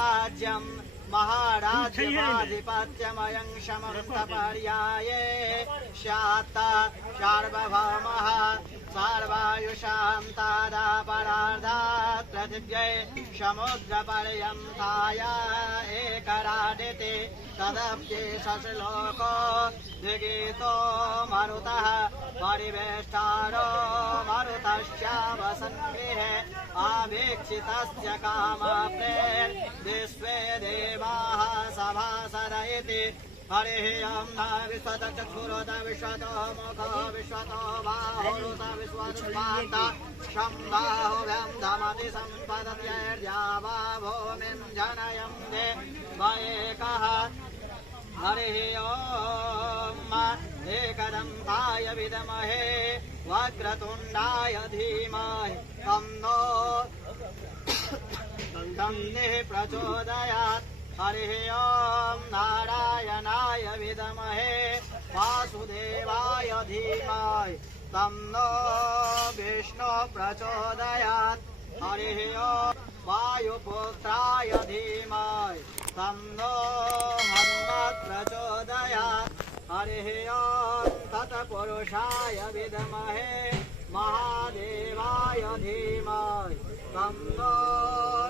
राज्यं महाराज्यमाधिपत्यमयं समर्थपर्याये स्यात् सार्वभौमः सर्वायुषां तदा परार्धात् पृथिव्यै समुद्रपर्यन्ताय एकराडिति तदप्येषश्लोको द्विगीतो मरुतः परिवेष्टारो मरुतश्चावसन्गृहे आवीक्षितस्य कामप्रेर्विश्वे देवाः सभासद इति हरिः ॐ विश्वतचक्षुरुत विश्वतो मुखो विश्वतो बाहुरुत विश्वतुष्पान्त शम्बाहुभ्यं धमति सम्पदत्यैर्यावा भूमिं जनयन्ते वैकः हरिः ॐ एकदन्ताय विद्महे वक्रतुण्डाय धीमहि तन्नः प्रचोदयात् हरिः ॐ नारायणाय विद्महे वासुदेवाय धीमहि तन्नो विष्णुः प्रचोदयात् हरिः ॐ वायुपुत्राय धीमहि तन्नो हनुमत् प्रचोदयात् हरिः ॐ तत्पुरुषाय विद्महे महादेवाय धीमहि तन्नो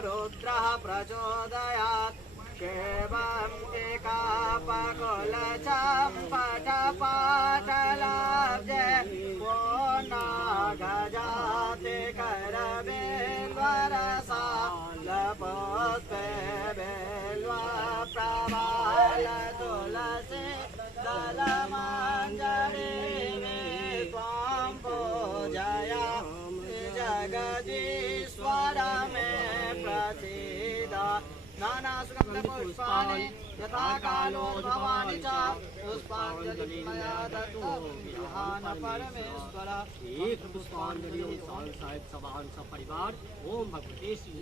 रुद्रः प्रचोदयात् शिवं टिकापकुलचम्पटपाटलाब्जे पूर्णागजाति करबिल्वरसा लपुष्पे बिल्वप्रवाल तुलसी दलमञ्जरी त्वां पूजयामि जगदीश्वर मे प्रसीद नानासुगन्धपुष्पाणि यथा कालोद्भवानि च पुष्पाञ्जलिं मया दत्तो विहान परमेश्वर एक पुष्पांजलि ओम साहेब सभान सपरिवार ओम भगवते श्री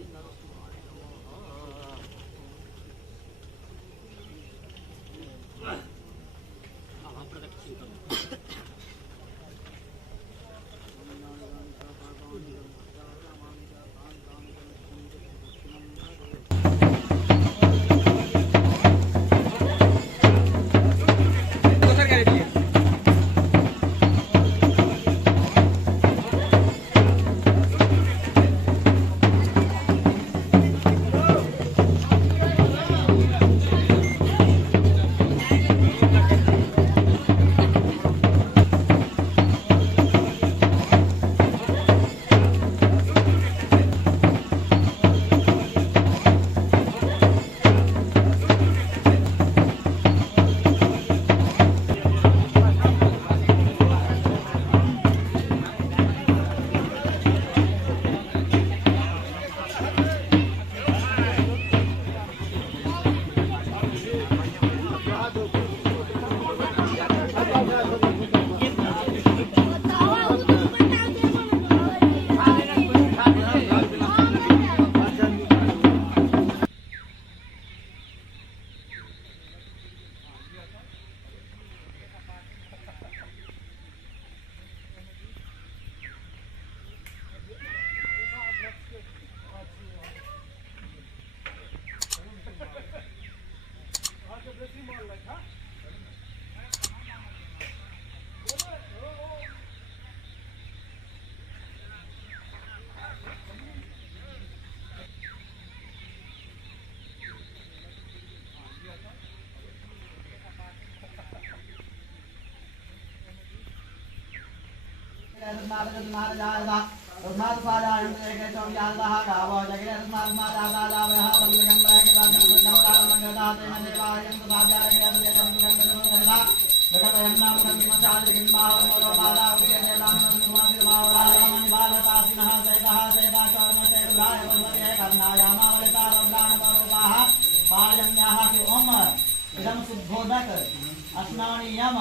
स्नानीयम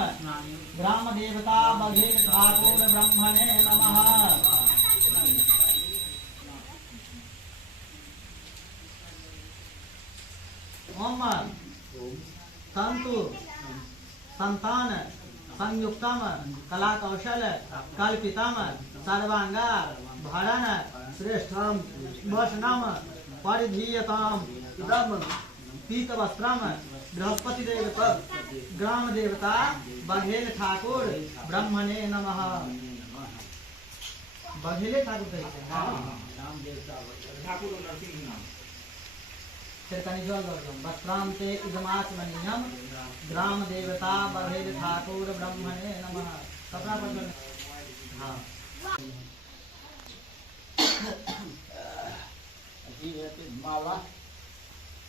ग्राम देवता बघेल ठाकुर ब्रह्मणे नमः। ओम संतु संतान संयुक्तम कला कौशल कल्पितम सर्वांगार भरण श्रेष्ठम वसनम परिधीयताम् इदं पीतवस्त्रं बृहस्पति देव तत् ग्राम देवता बघेल ठाकुर ब्रह्मणे नमः। बघेले ठाकुर कहते हैं राम देवता ठाकुर नरसिंह नाम फिर कनी जल वस्त्रांते इदमाचमनीयम ग्राम देवता बघेल ठाकुर ब्रह्मणे नमः। कपड़ा पर हाँ माला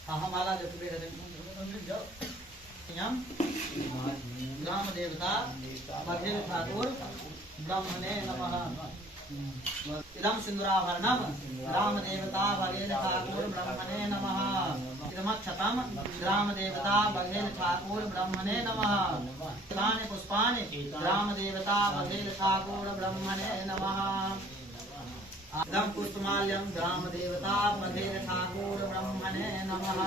हाँ माला जो तुम्हें जाओ ग्राम देवता बघेल ठाकुर ब्रह्मणे नमः। इदं सिंदूराभरणं ग्राम देवता बघेल ठाकुर ब्रह्मणे नमः। इदमक्षतं ग्राम देवता बघेल ठाकुर ब्रह्मणे नमः। इदानि पुष्पाणि ग्राम देवता बघेल ठाकुर ब्रह्मणे नमः। इदं पुष्पमाल्यं ग्राम देवता बघेल ठाकुर ब्रह्मणे नमः।